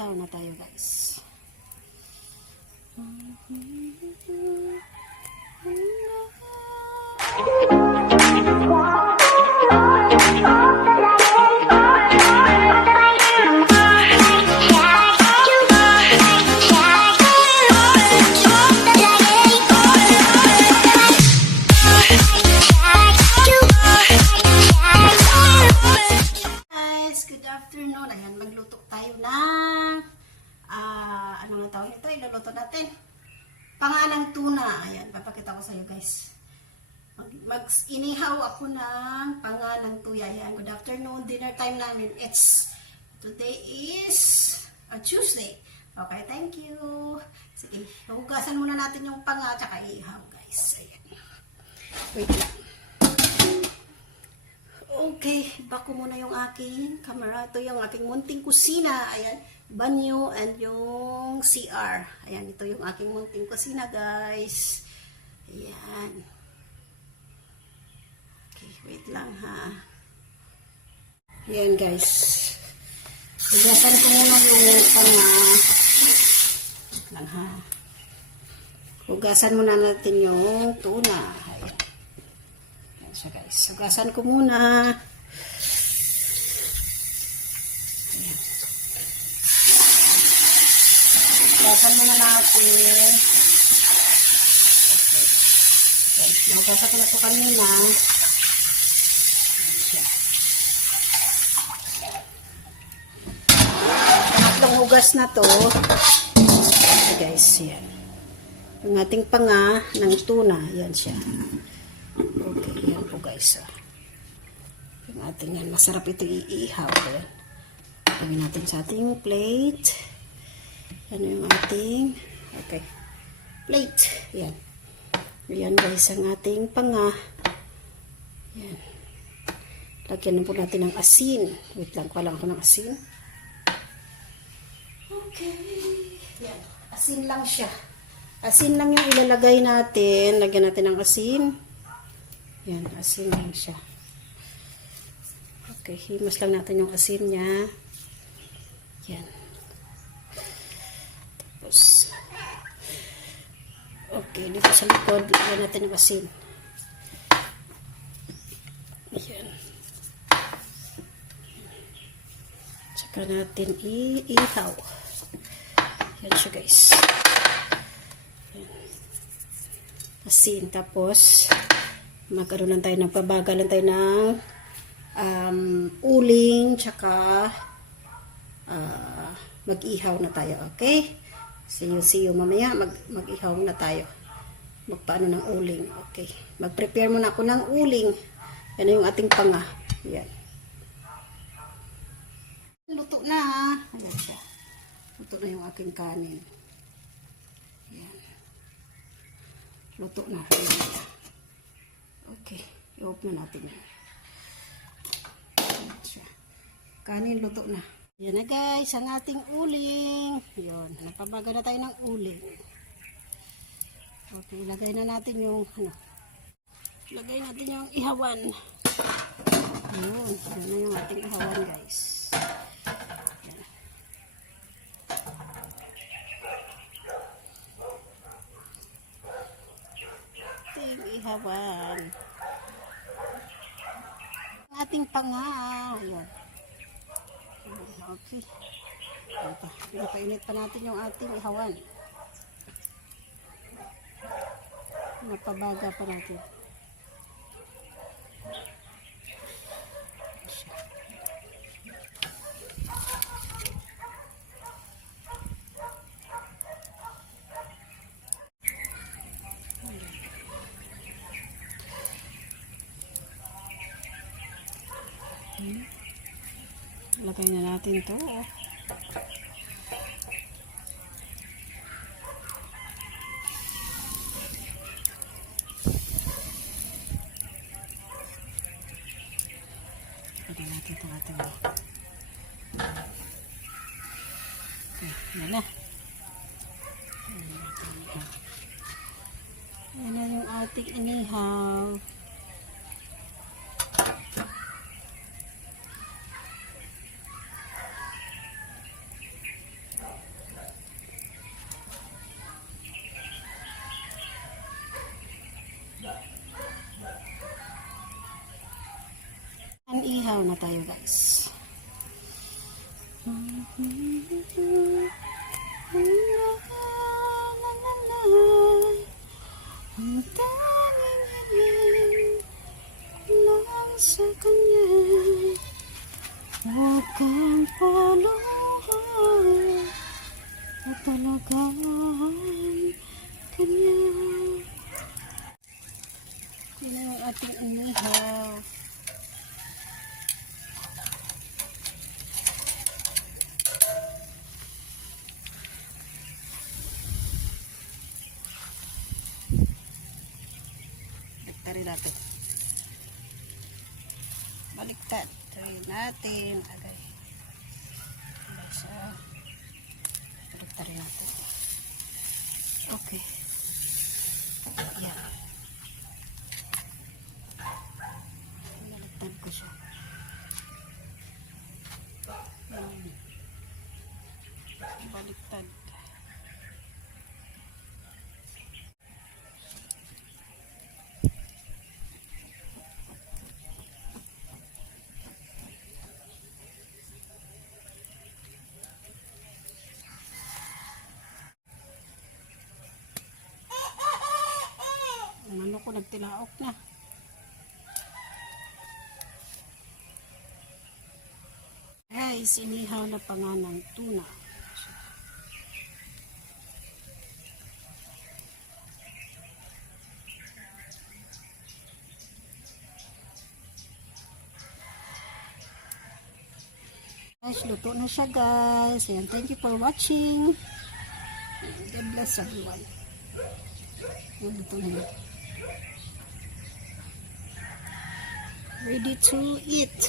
Mag-ihaw na tayo, guys. Ayan, magluto tayo ng ano nga tawag ito, iluluto natin panganang tuna. Ayan, papakita ko sa iyo, guys. Inihaw ako ng panganang tuya. Ayan, good afternoon, dinner time namin. Today is Tuesday. Okay, thank you. Sige, hugasan muna natin yung panga tsaka ihaw, guys. Ayan, wait lang. Okay, bako muna yung aking camera. Ito yung aking munting kusina. Ayan, banyo and yung CR. Ayan, ito yung aking munting kusina, guys. Ayan. Okay, wait lang ha. Ayan, guys. Hugasan ko muna yung panga. Wait lang ha. Hugasan muna natin yung tuna. Ayan. So guys, hugasan ko muna. Ayan. Hugasan muna natin. Okay. Hugasan ko na ito kanina. Tatlong hugas na to. So guys, yan. Yung ating panga ng tuna. Yan siya. Okay, yan po guys. Yung ating yan, masarap ito iihaw. Ayan. Gawin natin sa ating plate. Yan yung ating, okay, plate. Yan. Yan guys, ang ating panga. Yan. Lagyan na po natin ng asin. Wait lang, kuha lang ako ng asin. Okay. Yan. Asin lang siya. Asin lang yung ilalagay natin. Lagyan natin ng asin. Yan, asin lang siya. Okay, himas lang natin yung asin niya. Yan. Tapos, okay, dito sa likod, lagyan natin yung asin. Yan. Saka natin iihaw. Yan siya, guys. Yan. Asin, tapos, magkaroon lang tayo, nagpabaga lang tayo ng uling, tsaka mag-ihaw na tayo, okay? See you mamaya, mag-ihaw na tayo. Magpaano ng uling, okay? Mag-prepare muna ako ng uling. Yan na yung ating panga. Yan. Luto na, ha? Ayan siya. Luto na yung aking kanin. Yan. Luto na. Ayan. Okay, i-off na natin yan. Kanin, luto na. Yan na guys, ang ating uling. Yun, napabaga na tayo ng uling. Okay, ilagay na natin yung, ilagay natin yung ihawan. Yun, yan na yung ating ihawan guys. Yan. Ito yung ihawan. Ang ating panga. Ayan. Okay. Pinapainit pa natin yung ating ihawan. Napabaga pa natin. Lagay na natin ito. Lagay natin ito natin. Okay, yan na. Yan na yung ating inihaw. Inihaw na tayo guys. Ang tanging hiling lang sa kanya, huwag kang paluhan at talagahan kanya. Yan ang ating inihaw. Baliktad natin. Baliktad. Tarin natin. Agay. Basta. Baliktad natin. Okay. Yan. Baliktad ko siya. Baliktad. Ano ko nagtilaok na. Guys, inihaw na pa nga ng tuna. Guys, luto na siya guys. Ayan, thank you for watching. God bless everyone. Luto na yun. Ready to eat.